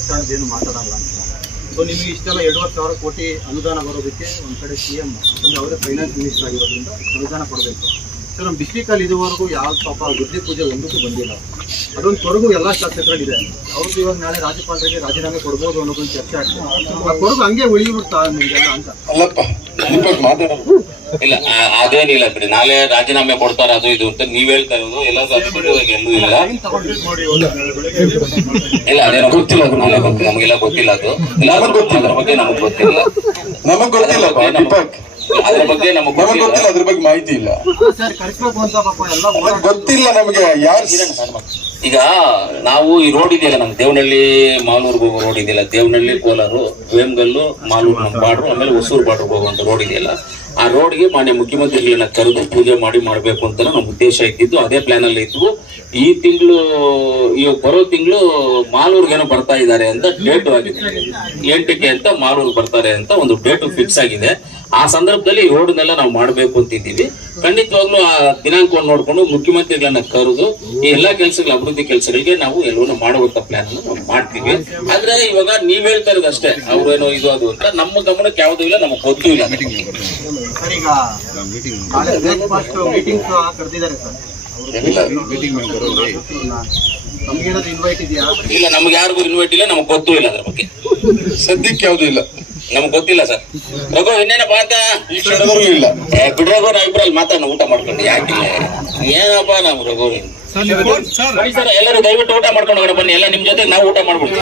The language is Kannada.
ರಾಜಕಾರಣದ ಏನು ಮಾತಾಡಲ್ಲ ಅಂತ. ಸೊ ನಿಮಗೆ ಇಷ್ಟೆಲ್ಲ 2,500 ಕೋಟಿ ಅನುದಾನ ಬರೋದಕ್ಕೆ ಒಂದು ಕಡೆ CM ಯಾಕಂದರೆ ಅವರೇ ಫೈನಾನ್ಸ್ ಮಿನಿಸ್ಟರ್ ಆಗಿರೋದ್ರಿಂದ ಅನುದಾನ ಕೊಡಬೇಕು. ಸೊ ನಮ್ಮ ಡಿಸ್ಟ್ರಿಕ್ಟಲ್ಲಿ ಇದುವರೆಗೂ ಯಾವ ಪಾಪ ಗುದ್ದಿ ಪೂಜೆ ಒಂದಕ್ಕೂ ಬಂದಿಲ್ಲ. ಅದೊಂದು ಕೊರಗು ಎಲ್ಲ ಶಾಸಕರಲ್ಲಿದೆ. ಅವ್ರದ್ದು ಇವಾಗ ನಾಳೆ ರಾಜ್ಯಪಾಲರಿಗೆ ರಾಜೀನಾಮೆ ಕೊಡ್ಬೋದು ಅನ್ನೋದೊಂದು ಚರ್ಚೆ ಆಗ್ತದೆ. ಆ ಕೊರಗು ಹಂಗೆ ಉಳಿಯುತ್ತಾ ನಿಮಗೆಲ್ಲ ಅಂತ ಅಲ್ಲಪ್ಪ ಇಲ್ಲ ಅದೇನಿಲ್ಲ ಬಿಡಿ, ನಾಳೆ ರಾಜೀನಾಮೆ ಕೊಡ್ತಾರೆ ಅದು ಇದು ಅಂತ ನೀವ್ ಹೇಳ್ತಾ ಇರೋದು ಎಲ್ಲರೂ ಎಲ್ಲೂ ಇಲ್ಲ. ಇಲ್ಲ ಅದೇನೋ ಗೊತ್ತಿಲ್ಲ, ನಮಗೆಲ್ಲ ಗೊತ್ತಿಲ್ಲ ಅದು. ಅದ್ರ ಬಗ್ಗೆ ನಮಗ್ ಗೊತ್ತಿಲ್ಲ, ನಮಗ್ ಗೊತ್ತಿಲ್ಲ ಅದ್ರ ಬಗ್ಗೆ ನಮಗ್ ಗೊತ್ತಿಲ್ಲ, ಅದ್ರ ಬಗ್ಗೆ ಮಾಹಿತಿ ಇಲ್ಲ, ಗೊತ್ತಿಲ್ಲ ನಮಗೆ ಯಾರು. ಈಗ ನಾವು ಈ ರೋಡ್ ಇದೆಯಲ್ಲ, ನಮ್ ದೇವನಹಳ್ಳಿ ಮಾಲೂರ್ಗೆ ಹೋಗೋ ರೋಡ್ ಇದೆಯಲ್ಲ, ದೇವನಹಳ್ಳಿ ಕೋಲಾರು ವೇಮಗಲ್ಲು ಮಾಲೂರು ನಮ್ಮ ಬಾರ್ಡ್ರು, ಆಮೇಲೆ ಹೊಸೂರು ಬಾರ್ಡ್ರಿಗೆ ಹೋಗುವಂತ ರೋಡ್ ಇದೆಯಲ್ಲ, ಆ ರೋಡ್ಗೆ ಮಾನ್ಯ ಮುಖ್ಯಮಂತ್ರಿಗಳನ್ನ ಕರೆದು ಪೂಜೆ ಮಾಡಬೇಕು ಅಂತ ನಮ್ಮ ಉದ್ದೇಶ ಇದ್ದಿದ್ದು. ಅದೇ ಪ್ಲಾನ್ ಅಲ್ಲಿ ಇದ್ವು. ಈ ತಿಂಗಳು ಬರೋ ತಿಂಗಳು ಮಾಲೂರ್ಗೇನೋ ಬರ್ತಾ ಇದ್ದಾರೆ ಅಂತ ಡೇಟ್ ಆಗಿದೆ, 8ಕ್ಕೆ ಅಂತ ಮಾಲೂರ್ಗೆ ಬರ್ತಾರೆ ಅಂತ ಒಂದು ಡೇಟ್ ಫಿಕ್ಸ್ ಆಗಿದೆ. ಆ ಸಂದರ್ಭದಲ್ಲಿ ಈ ರೋಡ್ನೆಲ್ಲ ನಾವು ಮಾಡಬೇಕು ಅಂತಿದ್ದೀವಿ. ಖಂಡಿತವಾಗ್ಲೂ ಆ ದಿನಾಂಕವನ್ನು ನೋಡ್ಕೊಂಡು ಮುಖ್ಯಮಂತ್ರಿಗಳನ್ನ ಕರೆದು ಈ ಎಲ್ಲಾ ಕೆಲಸಗಳ ಅಭಿವೃದ್ಧಿ ಕೆಲಸಗಳಿಗೆ ನಾವು ಎಲ್ಲವನ್ನೂ ಮಾಡುವಂತ ಪ್ಲಾನ್ ಅನ್ನು ನಾವು ಮಾಡ್ತೀವಿ. ಆದ್ರೆ ಇವಾಗ ನೀವ್ ಹೇಳ್ತಾ ಇರೋದು ಅಷ್ಟೇ, ಅವ್ರೇನೋ ಇದು ಅದು ಅಂತ ನಮ್ಮ ಗಮನಕ್ಕೆ ಯಾವುದೂ ಇಲ್ಲ, ನಮಗ್ ಗೊತ್ತೂ ಇಲ್ಲ. ಇಲ್ಲ ನಮ್ಗೆ ಯಾರಿಗೂ ಇನ್ವೈಟ್ ಇಲ್ಲ, ನಮಗ್ ಗೊತ್ತೂ ಇಲ್ಲ ಅದ್ರ ಬಗ್ಗೆ. ಸದ್ಯಕ್ಕೆ ಯಾವ್ದು ಇಲ್ಲ, ನಮಗ್ ಗೊತ್ತಿಲ್ಲ ಸರ್. ರಘು ಇನ್ನೇನಪ್ಪ ಅಂತ ಇಲ್ಲ ಬಿಡ್ರಘು, ನಾವಿಬ್ರಲ್ಲಿ ಮಾತಾಡ ಊಟ ಮಾಡ್ಕೊಂಡು ಯಾಕಿಲ್ಲ ಏನಪ್ಪಾ ನಾವು ರಘು. ಎಲ್ಲರೂ ದಯವಿಟ್ಟು ಊಟ ಮಾಡ್ಕೊಂಡು ಹೋಗೋಣ ಬನ್ನಿ, ಎಲ್ಲ ನಿಮ್ ಜೊತೆ ನಾವು ಊಟ ಮಾಡ್ಬಿಡ್ತೀವಿ.